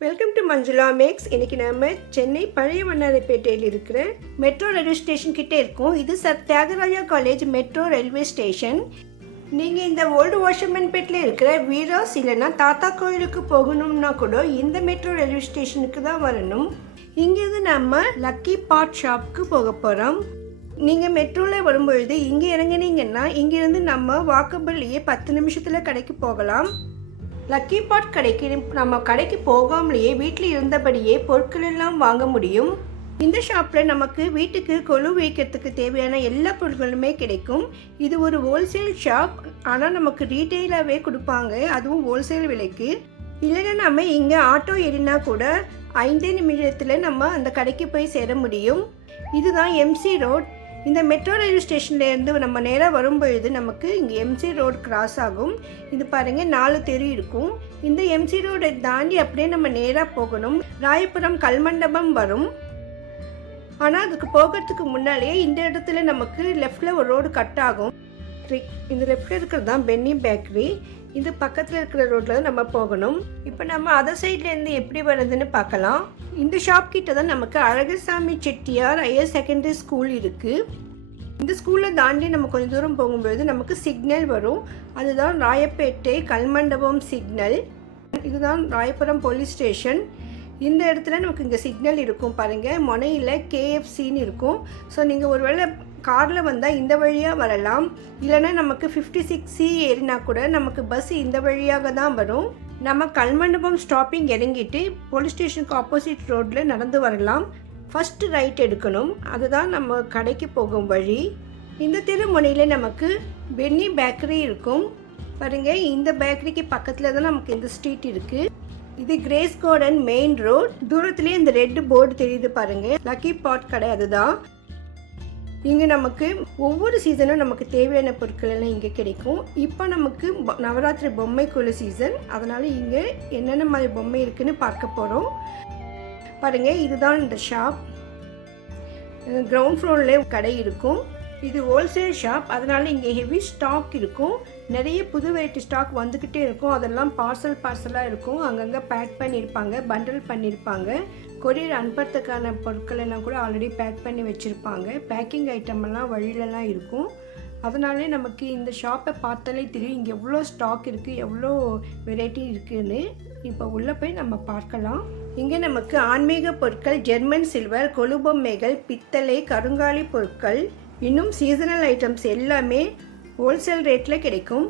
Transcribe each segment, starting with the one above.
Welcome to Manjula maths. இன்னைக்கு நம்ம சென்னை பழைய வண்ணாரப்பேட்டையில் இருக்கிற மெட்ரோ ரயில்வே ஸ்டேஷன் கிட்டே இருக்கோம். இது sir Thiyagaraja college metro railway station. நீங்கள் இந்த ஓல்டு வாஷர்மன்பேட்டில் இருக்கிற வீராஸ் இல்லைன்னா தாத்தா கோயிலுக்கு போகணும்னா கூட இந்த மெட்ரோ ரயில்வே ஸ்டேஷனுக்கு தான் வரணும். இங்கேருந்து நம்ம லக்கி பாட் ஷாப்புக்கு போக போகிறோம். நீங்கள் மெட்ரோவில் வரும்பொழுது இங்கே இறங்கினீங்கன்னா இங்கேருந்து நம்ம வாக்கபிள்லேயே 10 நிமிஷத்தில் கடைக்கு போகலாம். லக்கி பாட் கடைக்கு நம்ம கடைக்கு போகாமலேயே வீட்டில் இருந்தபடியே பொருட்கள் எல்லாம் வாங்க முடியும். இந்த ஷாப்பில் நமக்கு வீட்டுக்கு கொலு வைக்கிறதுக்கு தேவையான எல்லா பொருட்களுமே கிடைக்கும். இது ஒரு ஹோல்சேல் ஷாப், ஆனால் நமக்கு ரீட்டெயிலாகவே கொடுப்பாங்க, அதுவும் ஹோல்சேல் விலைக்கு. இல்லைன்னா நம்ம இங்கே ஆட்டோ ஏறினா கூட 5 நிமிடத்தில் நம்ம அந்த கடைக்கு போய் சேர முடியும். இதுதான் எம்சி ரோட். இந்த மெட்ரோ ரயில்வே ஸ்டேஷன்லேருந்து நம்ம நேராக வரும்பொழுது நமக்கு இங்கே எம்சி ரோடு கிராஸ் ஆகும். இது பாருங்கள், 4 தெரு இருக்கும். இந்த எம்சி ரோடை தாண்டி அப்படியே நம்ம நேராக போகணும். ராயபுரம் கல்மண்டபம் வரும். ஆனால் அதுக்கு போகிறதுக்கு முன்னாலேயே இந்த இடத்துல நமக்கு லெஃப்டில் ஒரு ரோடு கட் ஆகும். இந்த லெஃப்டில் இருக்கிறது தான் பென்னி பேக்கரி. இது பக்கத்தில் இருக்கிற ரோட்டில் தான் நம்ம போகணும். இப்போ நம்ம அதர் சைட்லேருந்து எப்படி வருதுன்னு பார்க்கலாம். இந்த ஷாப் கிட்ட தான் நமக்கு Alagasamy Chettiar higher secondary school இருக்குது. இந்த ஸ்கூலில் தாண்டி நம்ம கொஞ்சம் தூரம் போகும்போது நமக்கு சிக்னல் வரும். அதுதான் ராயப்பேட்டை கல்மண்டபம் சிக்னல். இதுதான் ராயபுரம் போலீஸ் ஸ்டேஷன். இந்த இடத்துல நமக்கு இங்கே சிக்னல் இருக்கும் பாருங்கள். முனையில் கேஎஃப்சின்னு இருக்கும். ஸோ நீங்கள் ஒருவேளை காரில் வந்தால் இந்த வழியாக வரலாம். இல்லைன்னா நமக்கு 56C ஏறினா கூட நமக்கு பஸ் இந்த வழியாக தான் வரும். நம்ம கல்மண்டபம் ஸ்டாப்பிங் இறங்கிட்டு போலீஸ் ஸ்டேஷனுக்கு ஆப்போசிட் ரோட்டில் நடந்து வரலாம். ஃபஸ்ட்டு ரைட் எடுக்கணும், அதுதான் நம்ம கடைக்கு போகும் வழி. இந்த தெருமுனையில் நமக்கு பென்னி பேக்கரி இருக்கும் பாருங்கள். இந்த பேக்கரிக்கு பக்கத்தில் தான் நமக்கு இந்த ஸ்ட்ரீட் இருக்குது. இது கிரேஸ் கார்டன் மெயின் ரோட். தூரத்துலேயே இந்த ரெட் போர்டு தெரியுது பாருங்கள், லக்கி பாட் கடை அதுதான். இங்கே நமக்கு ஒவ்வொரு சீசனும் நமக்கு தேவையான பொருட்கள் எல்லாம் இங்கே கிடைக்கும். இப்போ நமக்கு நவராத்திரி பொம்மை கொலு சீசன், அதனால் இங்கே என்னென்ன மாதிரி பொம்மை இருக்குதுன்னு பார்க்க போகிறோம். பாருங்கள், இதுதான் இந்த ஷாப். கிரவுண்ட் ஃப்ளோரில் கடை இருக்கும். இது ஹோல்சேல் ஷாப், அதனால் இங்கே ஹெவி ஸ்டாக் இருக்கும். நிறைய புது வெரைட்டி ஸ்டாக் வந்துக்கிட்டே இருக்கும். அதெல்லாம் பார்சலாக இருக்கும். அங்கங்கே பேக் பண்ணியிருப்பாங்க, பண்டல் பண்ணியிருப்பாங்க. கொரியர் அனுப்புறதுக்கான பொருட்கள் எல்லாம் கூட ஆல்ரெடி பேக் பண்ணி வச்சுருப்பாங்க. பேக்கிங் ஐட்டம் எல்லாம் வழியிலலாம் இருக்கும். அதனாலே நமக்கு இந்த ஷாப்பை பார்த்தாலே தெரியும் இங்கே எவ்வளோ ஸ்டாக் இருக்குது, எவ்வளோ வெரைட்டி இருக்குதுன்னு. இப்போ உள்ளே போய் நம்ம பார்க்கலாம். இங்கே நமக்கு ஆன்மீக பொருட்கள், ஜெர்மன் சில்வர், கொலுபொம்மைகள், பித்தளை, கருங்காலி பொருட்கள், இன்னும் சீசனல் ஐட்டம்ஸ் எல்லாமே ஹோல்சேல் ரேட்டில் கிடைக்கும்.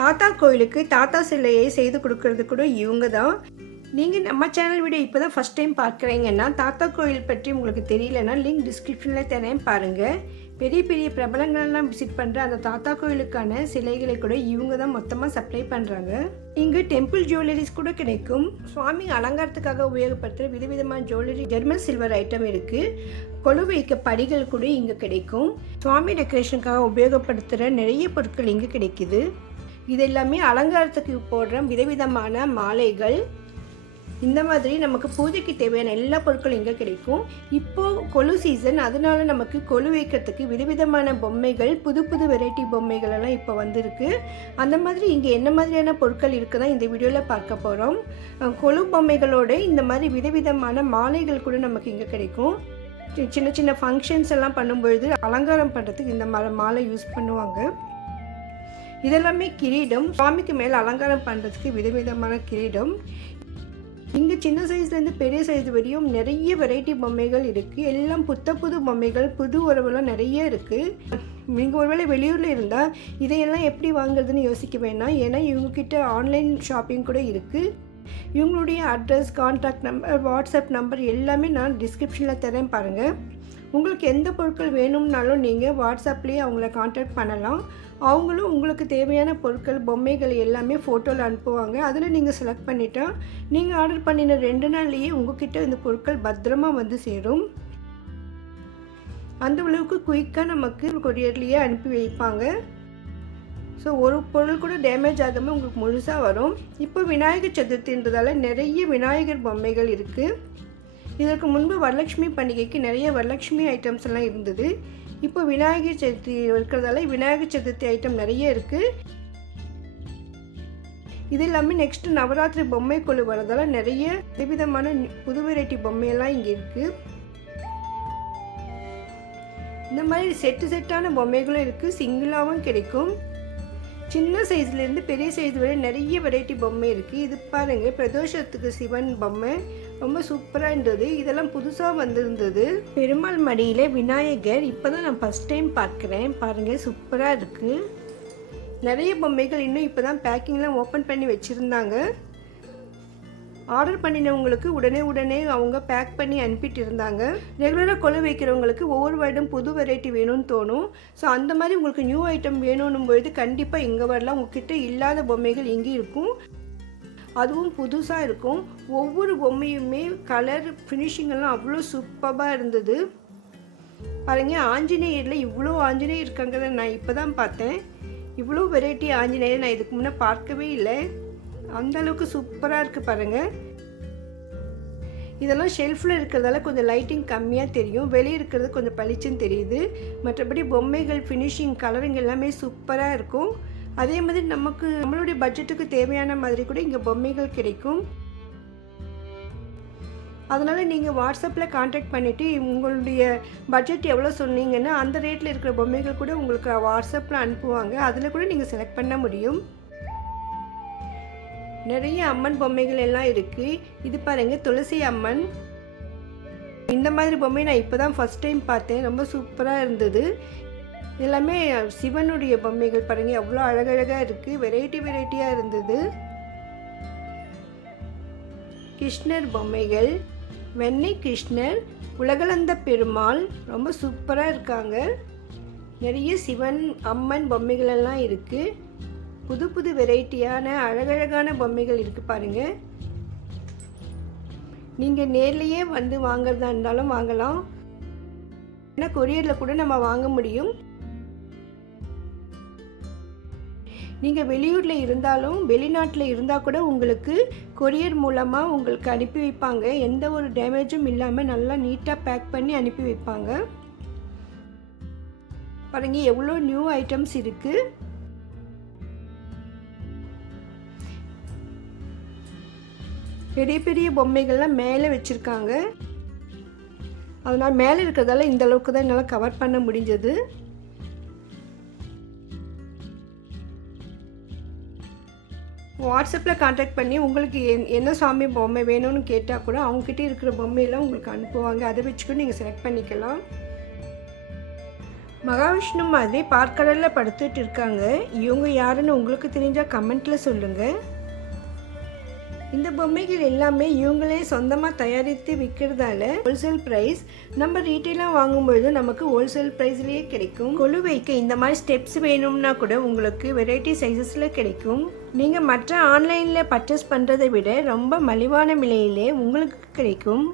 தாத்தா கோயிலுக்கு தாத்தா சிலையை செய்து கொடுக்கறது கூட இவங்க தான். நீங்கள் நம்ம சேனல் வீடியோ இப்போ தான் ஃபஸ்ட் டைம் பார்க்குறீங்கன்னா தாத்தா கோயில் பற்றி உங்களுக்கு தெரியலன்னா லிங்க் டிஸ்கிரிப்ஷனில் தரேன் பாருங்கள். பெரிய பெரிய பிரபலங்கள்லாம் விசிட் பண்ணுற அந்த தாத்தா கோயிலுக்கான சிலைகளை கூட இவங்க தான் மொத்தமாக சப்ளை பண்ணுறாங்க. இங்கே டெம்பிள் ஜுவல்லரிஸ் கூட கிடைக்கும். சுவாமி அலங்காரத்துக்காக உபயோகப்படுத்துகிற விதவிதமான ஜுவல்லரி, ஜெர்மன் சில்வர் ஐட்டம் இருக்குது. கொலு வைக்க படிகள் கூட இங்கே கிடைக்கும். சுவாமி டெக்கரேஷனுக்காக உபயோகப்படுத்துகிற நிறைய பொருட்கள் இங்கே கிடைக்குது. இது எல்லாமே அலங்காரத்துக்கு போடுற விதவிதமான மாலைகள். இந்த மாதிரி நமக்கு பூஜைக்கு தேவையான எல்லா பொருட்களும் இங்கே கிடைக்கும். இப்போது கொலு சீசன், அதனால நமக்கு கொலு வைக்கிறதுக்கு விதவிதமான பொம்மைகள், புது புது வெரைட்டி பொம்மைகள் எல்லாம் இப்போ வந்திருக்கு. அந்த மாதிரி இங்கே என்ன மாதிரியான பொருட்கள் இருக்குதான் இந்த வீடியோவில் பார்க்க போகிறோம். கொலு பொம்மைகளோட இந்த மாதிரி விதவிதமான மாலைகள் கூட நமக்கு இங்கே கிடைக்கும். சின்ன சின்ன ஃபங்க்ஷன்ஸ் எல்லாம் பண்ணும்பொழுது அலங்காரம் பண்ணுறதுக்கு இந்த மாலை யூஸ் பண்ணுவாங்க. இதெல்லாமே கிரீடம், சுவாமிக்கு மேலே அலங்காரம் பண்ணுறதுக்கு விதவிதமான கிரீடம். இங்கே சின்ன சைஸ்லேருந்து பெரிய சைஸ் வரையும் நிறைய வெரைட்டி பொம்மைகள் இருக்குது. எல்லாம் புது பொம்மைகள், புது உறவுலாம் நிறைய இருக்குது. நீங்கள் ஒருவேளை வெளியூரில் இருந்தால் இதையெல்லாம் எப்படி வாங்குறதுன்னு யோசிக்க வேணாம். ஏன்னா இவங்கக்கிட்ட ஆன்லைன் ஷாப்பிங் கூட இருக்குது. இவங்களுடைய address, contact number, WhatsApp number எல்லாமே நான் டிஸ்கிரிப்ஷனில் தரேன் பாருங்கள். உங்களுக்கு எந்த பொருட்கள் வேணும்னாலும் நீங்கள் வாட்ஸ்அப்லேயே அவங்கள கான்டாக்ட் பண்ணலாம். அவங்களும் உங்களுக்கு தேவையான பொருட்கள், பொம்மைகள் எல்லாமே ஃபோட்டோவில் அனுப்புவாங்க. அதில் நீங்கள் செலக்ட் பண்ணிட்டா நீங்கள் ஆர்டர் பண்ணின 2 நாள்லேயே உங்கள்கிட்ட இந்த பொருட்கள் பத்திரமா வந்து சேரும். அந்த அளவுக்கு குயிக்காக நமக்கு கொரியர்லேயே அனுப்பி வைப்பாங்க. ஸோ ஒரு பொருள் கூட டேமேஜ் ஆகாமல் உங்களுக்கு முழுசாக வரும். இப்போ விநாயகர் சதுர்த்தின்றதால நிறைய விநாயகர் பொம்மைகள் இருக்குது. இதற்கு முன்பு வரலட்சுமி பண்டிகைக்கு நிறைய வரலட்சுமி ஐட்டம்ஸ் எல்லாம் இருந்தது. இப்போ விநாயகர் சதுர்த்தி இருக்கிறதால விநாயகர் சதுர்த்தி ஐட்டம் நிறைய இருக்குது. இது இல்லாமல் நெக்ஸ்ட்டு நவராத்திரி பொம்மை கொலு வரதால் நிறைய விதவிதமான புது வெரைட்டி பொம்மையெல்லாம் இங்கே இருக்குது. இந்த மாதிரி செட்டான பொம்மைகளும் இருக்குது, சிங்கிளாகவும் கிடைக்கும். சின்ன சைஸ்லேருந்து பெரிய சைஸ் வரை நிறைய வெரைட்டி பொம்மை இருக்குது. இது பாருங்கள், பிரதோஷத்துக்கு சிவன் பொம்மை ரொம்ப சூப்பராக இருந்தது. இதெல்லாம் புதுசாக வந்திருந்தது. பெருமாள் மடியில் விநாயகர் இப்போ தான் நான் ஃபஸ்ட் டைம் பார்க்குறேன். பாருங்கள், சூப்பராக இருக்குது. நிறைய பொம்மைகள் இன்னும் இப்போ தான் பேக்கிங்லாம் ஓப்பன் பண்ணி வச்சுருந்தாங்க. ஆர்டர் பண்ணினவங்களுக்கு உடனே அவங்க பேக் பண்ணி அனுப்பிட்டு இருந்தாங்க. ரெகுலராக கொலை வைக்கிறவங்களுக்கு ஒவ்வொரு வருடம் புது வெரைட்டி வேணும்னு தோணும். ஸோ அந்த மாதிரி உங்களுக்கு நியூ ஐட்டம் வேணும்னும் பொழுது கண்டிப்பாக இங்கே வரலாம். உங்ககிட்ட இல்லாத பொம்மைகள் இங்கே இருக்கும், அதுவும் புதுசாக இருக்கும். ஒவ்வொரு பொம்மையுமே கலர் ஃபினிஷிங்கெல்லாம் அவ்வளோ சூப்பராக இருந்தது. பாருங்கள், ஆஞ்சநேயரில் இவ்வளோ ஆஞ்சநேயர் இருக்காங்கிறத நான் இப்போ தான் பார்த்தேன். இவ்வளோ வெரைட்டி ஆஞ்சநேயர் நான் இதுக்கு முன்னே பார்க்கவே இல்லை. அந்தளவுக்கு சூப்பராக இருக்குது பாருங்கள். இதெல்லாம் ஷெல்ஃபில் இருக்கிறதால கொஞ்சம் லைட்டிங் கம்மியாக தெரியும், வெளியே இருக்கிறது கொஞ்சம் பளிச்சுன்னு தெரியுது. மற்றபடி பொம்மைகள் ஃபினிஷிங் கலரிங் எல்லாமே சூப்பராக இருக்கும். அதே மாதிரி நம்மளுடைய பட்ஜெட்டுக்கு தேவையான மாதிரி கூட இங்கே பொம்மைகள் கிடைக்கும். அதனால் நீங்கள் வாட்ஸ்அப்பில் கான்டாக்ட் பண்ணிவிட்டு உங்களுடைய பட்ஜெட் எவ்வளோ சொன்னீங்கன்னா அந்த ரேட்டில் இருக்கிற பொம்மைகள் கூட உங்களுக்கு வாட்ஸ்அப்பில் அனுப்புவாங்க. அதில் கூட நீங்கள் செலக்ட் பண்ண முடியும். நிறைய அம்மன் பொம்மைகள் எல்லாம் இருக்குது. இது பாருங்கள், துளசி அம்மன். இந்த மாதிரி பொம்மை நான் இப்போ தான் ஃபஸ்ட் டைம் பார்த்தேன். ரொம்ப சூப்பராக இருந்தது. எல்லாமே சிவனுடைய பொம்மைகள் பாருங்கள், எவ்வளோ அழகழகாக இருக்குது. வெரைட்டியாக இருந்தது. கிருஷ்ணர் பொம்மைகள், வெண்ணெய் கிருஷ்ணர், உலகளந்த பெருமாள் ரொம்ப சூப்பராக இருக்காங்க. நிறைய சிவன் அம்மன் பொம்மைகள் எல்லாம் இருக்குது. புது வெரைட்டியான அழகழகான பொம்மைகள் இருக்குது பாருங்கள். நீங்கள் நேர்லேயே வந்து வாங்குறதா இருந்தாலும் வாங்கலாம், ஏன்னா கொரியரில் கூட நம்ம வாங்க முடியும். நீங்கள் வெளியூரில் இருந்தாலும் வெளிநாட்டில் இருந்தால் கூட உங்களுக்கு கொரியர் மூலமாக உங்களுக்கு அனுப்பி வைப்பாங்க. எந்த ஒரு டேமேஜும் இல்லாமல் நல்லா நீட்டாக பேக் பண்ணி அனுப்பி வைப்பாங்க. பாருங்கள், எவ்வளோ நியூ ஐட்டம்ஸ் இருக்குது. பெரிய பொம்மைகள்லாம் மேலே வச்சுருக்காங்க. அதனால் மேலே இருக்கிறதால இந்த அளவுக்கு தான் என்னால் கவர் பண்ண முடிஞ்சது. வாட்ஸ்அப்பில் கான்டாக்ட் பண்ணி உங்களுக்கு என்ன சாமி பொம்மை வேணும்னு கேட்டால் கூட அவங்ககிட்ட இருக்கிற பொம்மையெல்லாம் உங்களுக்கு அனுப்புவாங்க. அதை வச்சுக்கூட நீங்கள் செலக்ட் பண்ணிக்கலாம். மகாவிஷ்ணு மாதிரி பார்க்கடலில் படுத்துட்டு இருக்காங்க. இவங்க யாருன்னு உங்களுக்கு தெரிஞ்சால் கமெண்ட்டில் சொல்லுங்கள். இந்த பொம்மைகள் எல்லாமே இவங்களே சொந்தமாக தயாரித்து விற்கிறதால ஹோல்சேல் ப்ரைஸ். நம்ம ரீட்டெயிலாக வாங்கும்பொழுது நமக்கு ஹோல்சேல் ப்ரைஸ்லேயே கிடைக்கும். கொலு வைக்க இந்த மாதிரி ஸ்டெப்ஸ் வேணும்னா கூட உங்களுக்கு வெரைட்டி சைஸஸில் கிடைக்கும். நீங்கள் மற்ற ஆன்லைனில் பர்ச்சேஸ் பண்ணுறதை விட ரொம்ப மலிவான விலையிலே உங்களுக்கு கிடைக்கும்.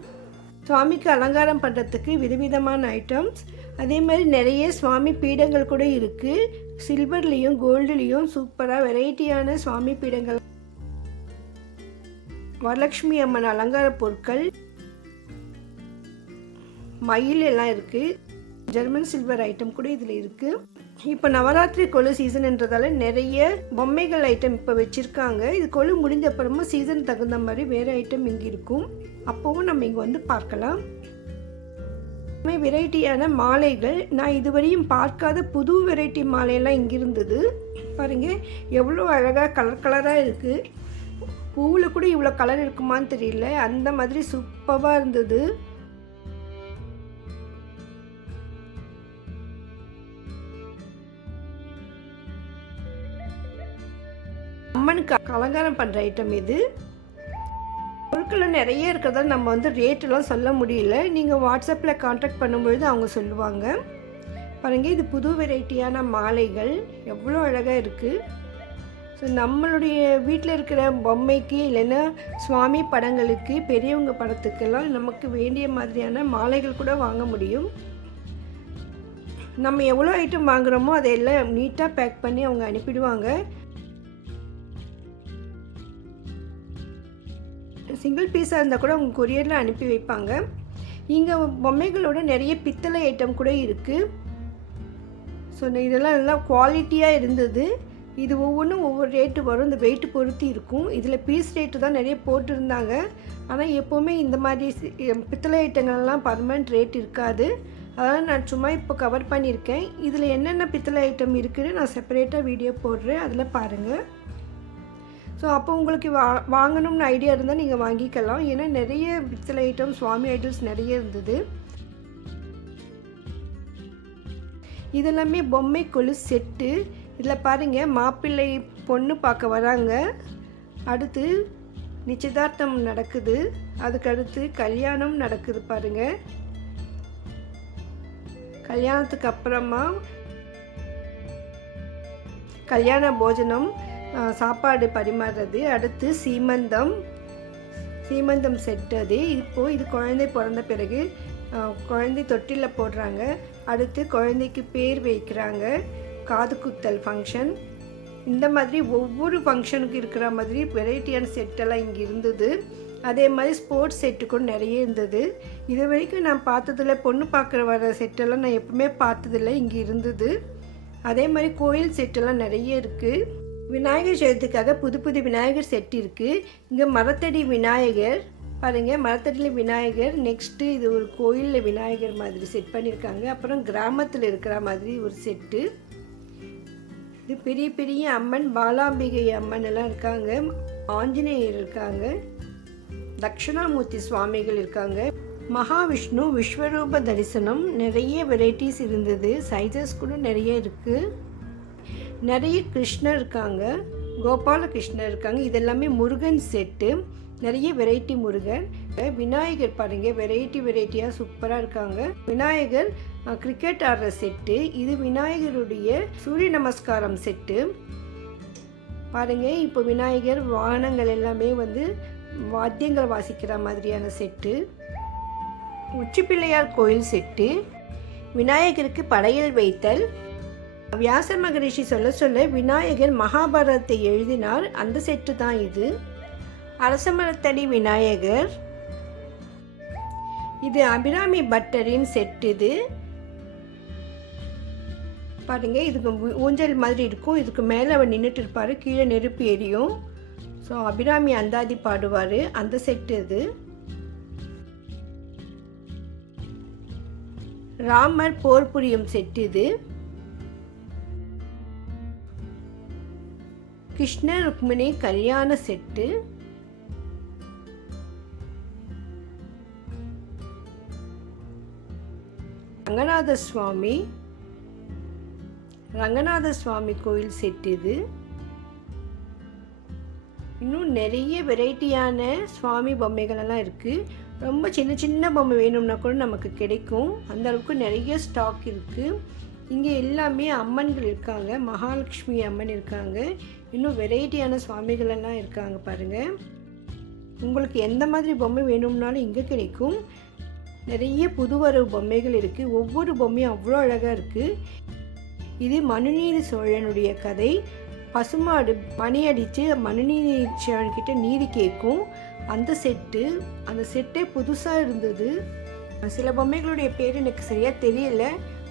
சுவாமிக்கு அலங்காரம் பண்ணுறதுக்கு விதவிதமான ஐட்டம்ஸ், அதே மாதிரி நிறைய சுவாமி பீடங்கள் கூட இருக்குது. சில்வர்லேயும் கோல்டுலேயும் சூப்பராக வெரைட்டியான சுவாமி பீடங்கள், வரலட்சுமி அம்மன் அலங்கார பொருட்கள், மயில் எல்லாம் இருக்குது. ஜெர்மன் சில்வர் ஐட்டம் கூட இதில் இருக்குது. இப்போ நவராத்திரி கொலு சீசன்ன்றதால நிறைய பொம்மைகள் ஐட்டம் இப்போ வச்சுருக்காங்க. இது கொலு முடிஞ்ச அப்புறமா சீசன் தகுந்த மாதிரி வேறு ஐட்டம் இங்கே இருக்கும். அப்போவும் நம்ம இங்கே வந்து பார்க்கலாம். வெரைட்டியான மாலைகள், நான் இதுவரையும் பார்க்காத புது வெரைட்டி மாலையெல்லாம் இங்கே இருந்தது. பாருங்கள், எவ்வளோ அழகாக கலராக இருக்குது. பூவில் கூட இவ்வளோ கலர் இருக்குமான்னு தெரியல, அந்த மாதிரி சூப்பராக இருந்தது. அம்மனுக்கு அலங்காரம் பண்ணுற ஐட்டம் இது. பொருட்கள் நிறைய இருக்கிறதால நம்ம வந்து ரேட்டெல்லாம் சொல்ல முடியல. நீங்கள் வாட்ஸ்அப்பில் கான்டாக்ட் பண்ணும்பொழுது அவங்க சொல்லுவாங்க. பாருங்கள், இது புது வெரைட்டியான மாலைகள் எவ்வளோ அழகாக இருக்குது. ஸோ நம்மளுடைய வீட்டில் இருக்கிற பொம்மைக்கு இல்லைன்னா சுவாமி படங்களுக்கு, பெரியவங்க படத்துக்கெல்லாம் நமக்கு வேண்டிய மாதிரியான மாலைகள் கூட வாங்க முடியும். நம்ம எவ்வளோ ஐட்டம் வாங்குகிறோமோ அதையெல்லாம் நீட்டாக பேக் பண்ணி அவங்க அனுப்பிடுவாங்க. சிங்கிள் பீஸாக இருந்தால் கூட அவங்க கொரியரில் அனுப்பி வைப்பாங்க. இங்கே பொம்மைகளோட நிறைய பித்தளை ஐட்டம் கூட இருக்குது. ஸோ இதெல்லாம் நல்லா குவாலிட்டியாக இருந்தது. இது ஒவ்வொன்றும் ஒவ்வொரு ரேட்டு வரும், இந்த வெயிட்டு பொறுத்து இருக்கும். இதில் பீஸ் ரேட்டு தான் நிறைய போட்டிருந்தாங்க. ஆனால் எப்போவுமே இந்த மாதிரி பித்தளை ஐட்டங்கள்லாம் பர்மனெண்ட் ரேட் இருக்காது. அதனால் நான் சும்மா இப்போ கவர் பண்ணியிருக்கேன். இதில் என்னென்ன பித்தளை ஐட்டம் இருக்குதுன்னு நான் செப்பரேட்டாக வீடியோ போடுறேன், அதில் பாருங்கள். ஸோ அப்போ உங்களுக்கு வாங்கணும்னு ஐடியா இருந்தால் நீங்கள் வாங்கிக்கலாம். ஏன்னா நிறைய பித்தளை ஐட்டம், சுவாமி ஐட்டம்ஸ் நிறைய இருந்தது. இதெல்லாமே பொம்மை கொலுசு செட்டு. இதில் பாருங்கள், மாப்பிள்ளை பொண்ணு பார்க்க வராங்க, அடுத்து நிச்சயதார்த்தம் நடக்குது, அதுக்கடுத்து கல்யாணம் நடக்குது பாருங்கள். கல்யாணத்துக்கு அப்புறமா கல்யாண போஜனம், சாப்பாடு பரிமாறுறது, அடுத்து சீமந்தம் செட்டு. அது இப்போது இது குழந்தை பிறந்த பிறகு குழந்தை தொட்டிலில் போடுறாங்க. அடுத்து குழந்தைக்கு பேர் வைக்கிறாங்க, காது குத்தல் ஃபங்க்ஷன். இந்த மாதிரி ஒவ்வொரு ஃபங்க்ஷனுக்கு இருக்கிற மாதிரி வெரைட்டியான செட்டெல்லாம் இங்கே இருந்தது. அதே மாதிரி ஸ்போர்ட்ஸ் செட்டு கூட நிறைய இருந்தது. இது வரைக்கும் நான் பார்த்ததில்ல, பொண்ணு பார்க்குற வர செட்டெல்லாம் நான் எப்பவுமே பார்த்ததில்லை, இங்கே இருந்தது. அதே மாதிரி கோயில் செட்டெல்லாம் நிறைய இருக்குது. விநாயகர் சதுர்த்திக்காக புது புது விநாயகர் செட் இருக்குது. இங்கே மரத்தடி விநாயகர் பாருங்கள், மரத்தடியில் விநாயகர். நெக்ஸ்ட்டு இது ஒரு கோயிலில் விநாயகர் மாதிரி செட் பண்ணியிருக்காங்க. அப்புறம் கிராமத்தில் இருக்கிற மாதிரி ஒரு செட்டு. இது பெரிய பெரிய அம்மன், பாலாம்பிகை அம்மன் எல்லாம் இருக்காங்க, ஆஞ்சநேயர் இருக்காங்க, தட்சிணாமூர்த்தி சுவாமிகள் இருக்காங்க, மகாவிஷ்ணு விஸ்வரூப தரிசனம். நிறைய வெரைட்டிஸ் இருந்தது, சைஸஸ் கூட நிறைய இருக்குது. நிறைய கிருஷ்ணர் இருக்காங்க, கோபால கிருஷ்ணர் இருக்காங்க. இதெல்லாமே முருகன் செட்டு, நிறைய வெரைட்டி முருகன். விநாயகர் பாருங்கள், வெரைட்டியாக சூப்பராக இருக்காங்க. விநாயகர் கிரிக்கெட் ஆடுற செட்டு. இது விநாயகருடைய சூரிய நமஸ்காரம் செட்டு பாருங்கள். இப்போ விநாயகர் வாகனங்கள் எல்லாமே வாத்தியங்கள் வாசிக்கிற மாதிரியான செட்டு. உச்சி பிள்ளையார் கோயில் செட்டு. விநாயகருக்கு படையல் வைத்தல். வியாச மகரிஷி சொல்ல விநாயகர் மகாபாரதத்தை எழுதினார், அந்த செட்டு தான் இது. அரசமரத்தடி விநாயகர். இது அபிராமி பட்டரின் செட். இது பாருங்க, இதுக்கு ஊஞ்சல் மாதிரி இருக்கும். இதுக்கு மேலே அவர் நின்றுட்டு இருப்பார், கீழே நெருப்பு எரியும். ஸோ அபிராமி அந்தாதி பாடுவார், அந்த செட்டு இது. ராமர் போர் புரியும் செட் இது. கிருஷ்ண ருக்மிணி கல்யாண செட்டு. ரங்கநாத சுவாமி கோயில் செட் இது. இன்னும் நிறைய வெரைட்டியான சுவாமி பொம்மைகள் எல்லாம் இருக்குது. ரொம்ப சின்ன சின்ன பொம்மை வேணும்னா கூட நமக்கு கிடைக்கும், அந்த அளவுக்கு நிறைய ஸ்டாக் இருக்குது. இங்கே எல்லாமே அம்மன்கள் இருக்காங்க, மகாலட்சுமி அம்மன் இருக்காங்க, இன்னும் வெரைட்டியான சுவாமிகள் எல்லாம் இருக்காங்க பாருங்கள். உங்களுக்கு எந்த மாதிரி பொம்மை வேணும்னாலும் இங்கே கிடைக்கும். நிறைய புதுவரவு பொம்மைகள் இருக்குது, ஒவ்வொரு பொம்மையும் அவ்வளோ அழகாக இருக்குது. இது மனுநீதி சோழனுடைய கதை. பசுமாடு மணி அடித்து மனுநீதி சோழன்கிட்ட நீதி கேட்கும், அந்த செட்டே புதுசாக இருந்தது. சில பொம்மைகளுடைய பேர் எனக்கு சரியாக தெரியல.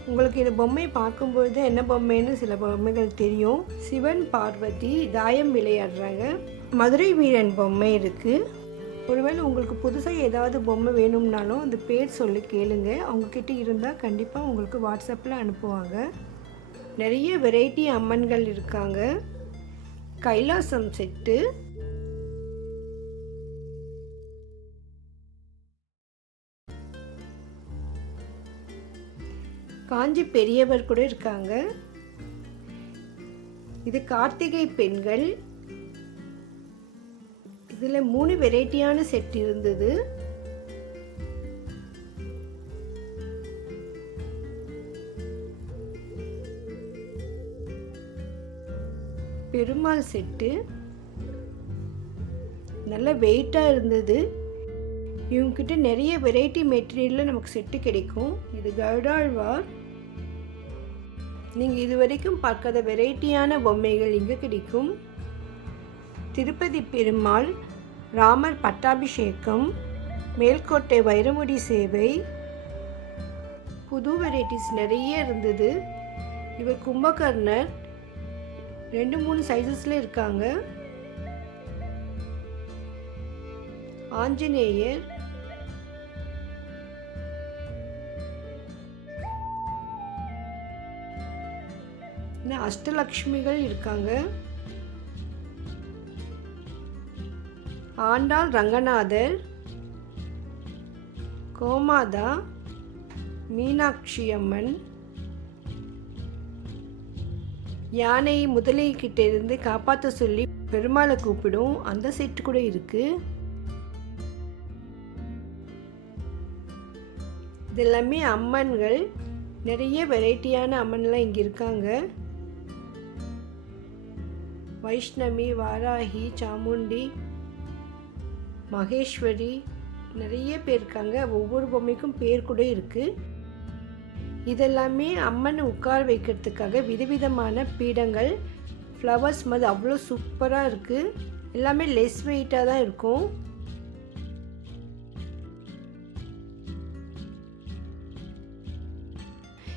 உங்களுக்கு இந்த பொம்மை பார்க்கும்பொழுது என்ன பொம்மைன்னு சில பொம்மைகள் தெரியும். சிவன் பார்வதி தாயம் விளையாடுறாங்க. மதுரை வீரன் பொம்மை இருக்குது. ஒருவேளை உங்களுக்கு புதுசாக ஏதாவது பொம்மை வேணும்னாலும் அந்த பேர் சொல்லி கேளுங்க, அவங்கக்கிட்ட இருந்தால் கண்டிப்பாக உங்களுக்கு வாட்ஸ்அப்பில் அனுப்புவாங்க. நிறைய வெரைட்டி அம்மன்கள் இருக்காங்க. கைலாசம் செட்டு. காஞ்சி பெரியவர் கூட இருக்காங்க. இது கார்த்திகை பெண்கள். இதில் 3 வெரைட்டியான செட் இருந்தது. பெருமாள் செட்டு நல்ல வெயிட்டாக இருந்தது. இவங்ககிட்ட நிறைய வெரைட்டி மெட்டீரியலில் நமக்கு செட்டு கிடைக்கும். இது கருடாழ்வார். நீங்கள் இது வரைக்கும் பார்க்காத வெரைட்டியான பொம்மைகள் இங்கே கிடைக்கும். திருப்பதி பெருமாள், ராமர் பட்டாபிஷேகம், மேல்கோட்டை வைரமுடி சேவை, புது வெரைட்டிஸ் நிறைய இருந்தது. இவர் கும்பகர்ணர். 2-3 சைஸஸில் இருக்காங்க. ஆஞ்சநேயர், அஷ்டலக்ஷ்மிகள் இருக்காங்க. ஆண்டாள் ரங்கநாதர், கோமாதா, மீனாட்சி அம்மன், யானை முதலை கிட்ட இருந்து காப்பாற்ற சொல்லி பெருமாளை கூப்பிடும் அந்த செட்டு கூட இருக்கு. இது எல்லாமே அம்மன்கள். நிறைய வெரைட்டியான அம்மன்லாம் இங்கே இருக்காங்க. வைஷ்ணவி, வாராகி, சாமுண்டி, மகேஸ்வரி, நிறைய பேர் இருக்காங்க. ஒவ்வொரு பொம்மைக்கும் பேர் கூட இருக்குது. இதெல்லாமே அம்மனை உட்கார வைக்கிறதுக்காக விதவிதமான பீடங்கள், ஃப்ளவர்ஸ் மாதிரி அவ்வளோ சூப்பராக இருக்குது. எல்லாமே லெஸ் வெயிட்டாக தான் இருக்கும்.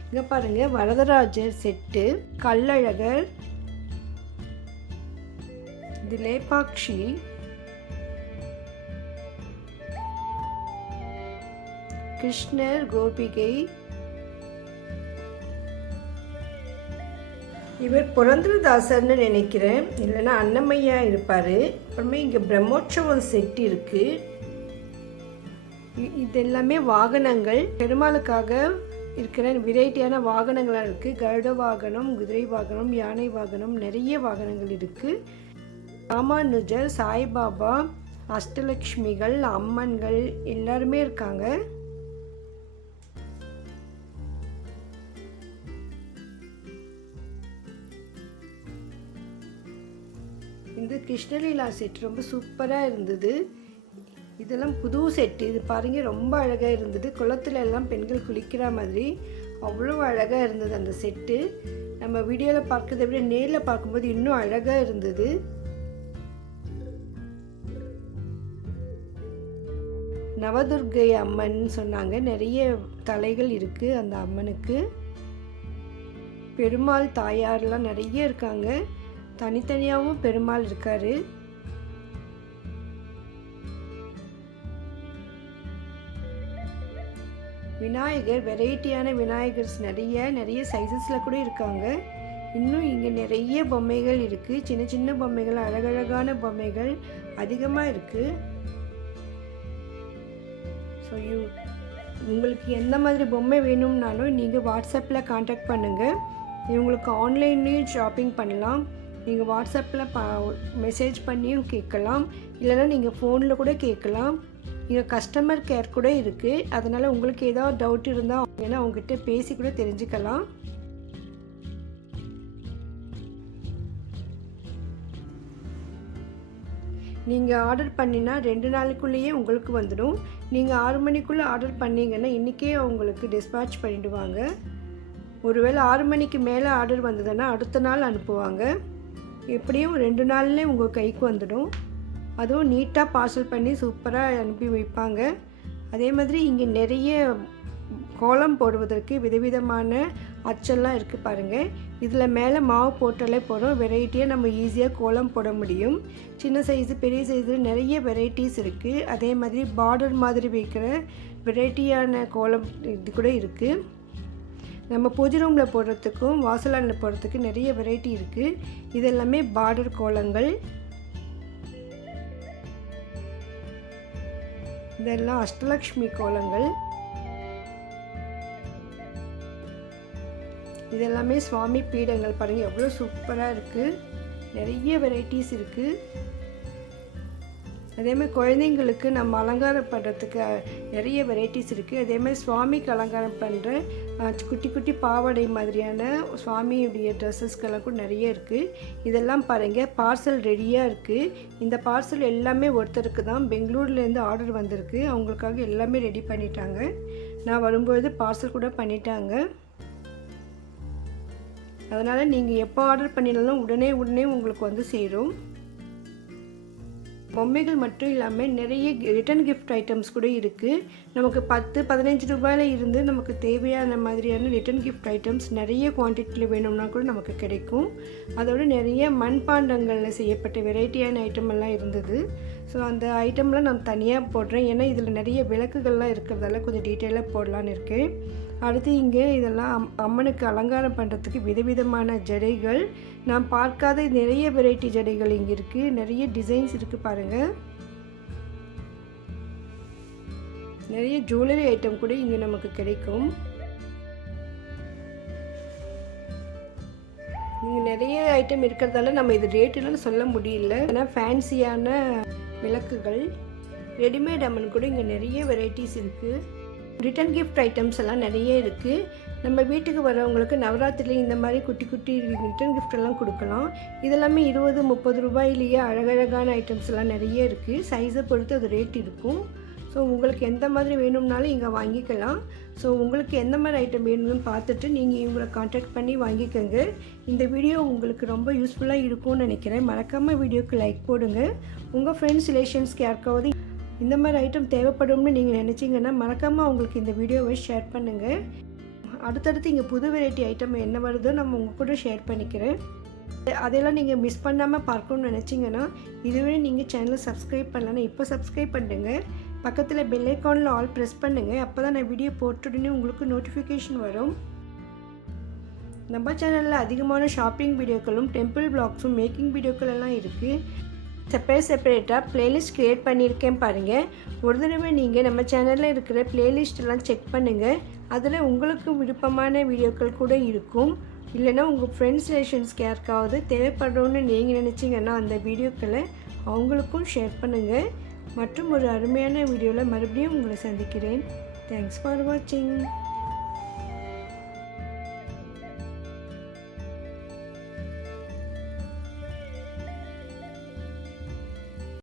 இங்கே பாருங்கள், வரதராஜர் செட்டு, கள்ளழகர், இது லேபாக்ஷி, கிருஷ்ணர், கோபிகை. இவர் புரந்தரதாசர்னு நினைக்கிறேன், இல்லைன்னா அன்னமையா இருப்பார். அப்புறமே இங்கே பிரம்மோற்சவம் செட் இருக்குது. இது எல்லாமே வாகனங்கள், பெருமாளுக்காக இருக்கிற வெரைட்டியான வாகனங்களாக இருக்குது. கருட வாகனம், குதிரை வாகனம், யானை வாகனம், நிறைய வாகனங்கள் இருக்குது. ராமானுஜர், சாய்பாபா, அஷ்டலக்ஷ்மிகள், அம்மன்கள் எல்லாருமே இருக்காங்க. இந்த கிருஷ்ணலீலா செட் ரொம்ப சூப்பராக இருந்தது. இதெல்லாம் புது செட்டு. இது பாருங்கள், ரொம்ப அழகாக இருந்தது. குளத்துல எல்லாம் பெண்கள் குளிக்கிற மாதிரி அவ்வளோ அழகாக இருந்தது அந்த செட்டு. நம்ம வீடியோவில் பார்க்கறதை விட நேரில் பார்க்கும்போது இன்னும் அழகாக இருந்தது. நவதுர்கை அம்மன் சொன்னாங்க. நிறைய தலைகள் இருக்குது அந்த அம்மனுக்கு. பெருமாள் தாயார்லாம் நிறைய இருக்காங்க. தனித்தனியாகவும் பெருமாள் இருக்கார். விநாயகர், வெரைட்டியான விநாயகர்ஸ் நிறைய சைஸஸில் கூட இருக்காங்க. இன்னும் இங்கே நிறைய பொம்மைகள் இருக்குது. சின்ன சின்ன பொம்மைகள், அழகழகான பொம்மைகள் அதிகமாக இருக்குது. ஸோ உங்களுக்கு எந்த மாதிரி பொம்மை வேணும்னாலும் நீங்கள் வாட்ஸ்அப்பில் காண்டாக்ட் பண்ணுங்கள். உங்களுக்கு ஆன்லைன்லேயும் ஷாப்பிங் பண்ணலாம். நீங்கள் வாட்ஸ்அப்பில் மெசேஜ் பண்ணியும் கேட்கலாம், இல்லைன்னா நீங்கள் ஃபோனில் கூட கேட்கலாம். இங்கே கஸ்டமர் கேர் கூட இருக்குது. அதனால் உங்களுக்கு ஏதாவது டவுட் இருந்தால் ஏன்னா அவங்ககிட்ட பேசி கூட தெரிஞ்சுக்கலாம். நீங்கள் ஆர்டர் பண்ணினா 2 நாளுக்குள்ளேயே உங்களுக்கு வந்துடும். நீங்கள் 6 மணிக்குள்ளே ஆர்டர் பண்ணிங்கன்னா இன்றைக்கே உங்களுக்கு டிஸ்பேட்ச் பண்ணிவிடுவாங்க. ஒருவேளை 6 மணிக்கு மேலே ஆர்டர் வந்ததுன்னா அடுத்த நாள் அனுப்புவாங்க. எப்படியும் 2 நாள்லேயே உங்கள் கைக்கு வந்துடும். அதுவும் நீட்டாக பார்சல் பண்ணி சூப்பராக அனுப்பி வைப்பாங்க. அதே மாதிரி இங்கே நிறைய கோலம் போடுவதற்கு விதவிதமான அச்செல்லாம் இருக்குது பாருங்கள். இதில் மேலே மாவு போட்டாலே போதும், வெரைட்டியாக நம்ம ஈஸியாக கோலம் போட முடியும். சின்ன சைஸு, பெரிய சைஸு நிறைய வெரைட்டிஸ் இருக்குது. அதே மாதிரி பார்டர் மாதிரி வைக்கிற வெரைட்டியான கோலம் இது கூட இருக்குது. நம்ம பூஜை ரூமில் போடுறதுக்கும் வாசலாண்டில் போடுறதுக்கு நிறைய வெரைட்டி இருக்குது. இதெல்லாமே பார்டர் கோலங்கள். இதெல்லாம் அஷ்டலக்ஷ்மி கோலங்கள். இதெல்லாமே சுவாமி பீடங்கள். பாருங்கள் எவ்வளோ சூப்பராக இருக்குது. நிறைய வெரைட்டிஸ் இருக்குது. அதேமாதிரி குழந்தைங்களுக்கு நம்ம அலங்காரம் பண்ணுறதுக்கு நிறைய வெரைட்டிஸ் இருக்குது. அதேமாதிரி சுவாமிக்கு அலங்காரம் பண்ணுற குட்டி குட்டி பாவாடை மாதிரியான சுவாமியுடைய ட்ரெஸ்ஸஸ்க்கெல்லாம் கூட நிறைய இருக்குது. இதெல்லாம் பாருங்கள், பார்சல் ரெடியாக இருக்குது. இந்த பார்சல் எல்லாமே ஒருத்தருக்கு தான் பெங்களூர்லேருந்து ஆர்டர் வந்திருக்கு. அவங்களுக்காக எல்லாமே ரெடி பண்ணிட்டாங்க. நான் வரும்பொழுது பார்சல் கூட பண்ணிட்டாங்க. அதனால் நீங்கள் எப்போ ஆர்டர் பண்ணினாலும் உடனே உங்களுக்கு வந்து சேரும். பொம்மைகள் மட்டும் இல்லாமல் நிறைய ரிட்டன் கிஃப்ட் ஐட்டம்ஸ் கூட இருக்குது. நமக்கு 10-15 ரூபாயில் இருந்து நமக்கு தேவையான மாதிரியான ரிட்டன் கிஃப்ட் ஐட்டம்ஸ் நிறைய குவான்டிட்டியில் வேணும்னா கூட நமக்கு கிடைக்கும். அதோடு நிறைய மண்பாண்டங்களில் செய்யப்பட்ட வெரைட்டியான ஐட்டம் எல்லாம் இருந்தது. ஸோ அந்த ஐட்டம்லாம் நான் தனியாக போடுறேன், ஏன்னா இதில் நிறைய விளக்குகள்லாம் இருக்கிறதால கொஞ்சம் டீட்டெயிலாக போடலான்னு இருக்கேன். அடுத்து இங்கே இதெல்லாம் அம்மனுக்கு அலங்காரம் பண்ணுறதுக்கு விதவிதமான ஜடைகள், நான் பார்க்காத நிறைய வெரைட்டி ஜடைகள் இங்கே இருக்குது. நிறைய டிசைன்ஸ் இருக்குது பாருங்கள். நிறைய ஜுவல்லரி ஐட்டம் கூட இங்கே நமக்கு கிடைக்கும். இங்கே நிறைய ஐட்டம் இருக்கிறதால நம்ம இது ரேட்டுலாம் சொல்ல முடியல. ஆனால் ஃபேன்சியான விளக்குகள், ரெடிமேட் அம்மன் கூட இங்கே நிறைய வெரைட்டிஸ் இருக்குது. ரிட்டன் கிஃப்ட் ஐட்டம்ஸ் எல்லாம் நிறைய இருக்குது. நம்ம வீட்டுக்கு வரவங்களுக்கு நவராத்திரியில் இந்த மாதிரி குட்டி குட்டி ரிட்டன் கிஃப்ட் எல்லாம் கொடுக்கலாம். இதெல்லாமே 20-30 ரூபாயிலேயே அழகழகான ஐட்டம்ஸ் எல்லாம் நிறைய இருக்குது. சைஸை பொறுத்து அது ரேட் இருக்கும். ஸோ உங்களுக்கு எந்த மாதிரி வேணும்னாலும் இங்கே வாங்கிக்கலாம். ஸோ உங்களுக்கு எந்த மாதிரி ஐட்டம் வேணும்னு பார்த்துட்டு நீங்கள் இவங்களை கான்டாக்ட் பண்ணி வாங்கிக்கோங்க. இந்த வீடியோ உங்களுக்கு ரொம்ப யூஸ்ஃபுல்லாக இருக்கும்னு நினைக்கிறேன். மறக்காமல் வீடியோக்கு லைக் போடுங்க. உங்கள் ஃப்ரெண்ட்ஸ் ரிலேஷன்ஸ்க்கு யாருக்காவது இந்த மாதிரி ஐட்டம் தேவைப்படும்னு நீங்கள் நினச்சிங்கன்னா மறக்காமல் அவங்களுக்கு இந்த வீடியோவை ஷேர் பண்ணுங்கள். அடுத்தடுத்து இங்கே புது வெரைட்டி ஐட்டம் என்ன வருதோ நம்ம உங்கள் கூட ஷேர் பண்ணிக்கிறேன். அதெல்லாம் நீங்கள் மிஸ் பண்ணாமல் பார்க்கணும்னு நினச்சிங்கன்னா இதுவே நீங்கள் சேனலை சப்ஸ்கிரைப் பண்ணலன்னா இப்போ சப்ஸ்கிரைப் பண்ணுங்க. பக்கத்தில் பெல் ஐக்கானில் ஆல் ப்ரெஸ் பண்ணுங்கள். அப்போ தான் நான் வீடியோ போட்டுடனே உங்களுக்கு நோட்டிஃபிகேஷன் வரும். நம்ம சேனலில் அதிகமான ஷாப்பிங் வீடியோக்களும் டெம்பிள் பிளாக்ஸும் மேக்கிங் வீடியோக்கள் எல்லாம் இருக்குது. செப்பரேட்டாக ப்ளேலிஸ்ட் க்ரியேட் பண்ணியிருக்கேன் பாருங்கள். ஒரு தடவை நீங்கள் நம்ம சேனலில் இருக்கிற ப்ளேலிஸ்ட்டெல்லாம் செக் பண்ணுங்கள். அதில் உங்களுக்கு விருப்பமான வீடியோக்கள் கூட இருக்கும். இல்லைனா உங்கள் ஃப்ரெண்ட்ஸ் ரிலேஷன்ஸ்க்கு யாருக்காவது தேவைப்படுறோன்னு நீங்கள் நினச்சிங்கன்னா அந்த வீடியோக்களை அவங்களுக்கும் ஷேர் பண்ணுங்கள். மற்றும் ஒரு அருமையான வீடியோவில் மறுபடியும் உங்களை சந்திக்கிறேன். தேங்க்ஸ் ஃபார் வாட்சிங்.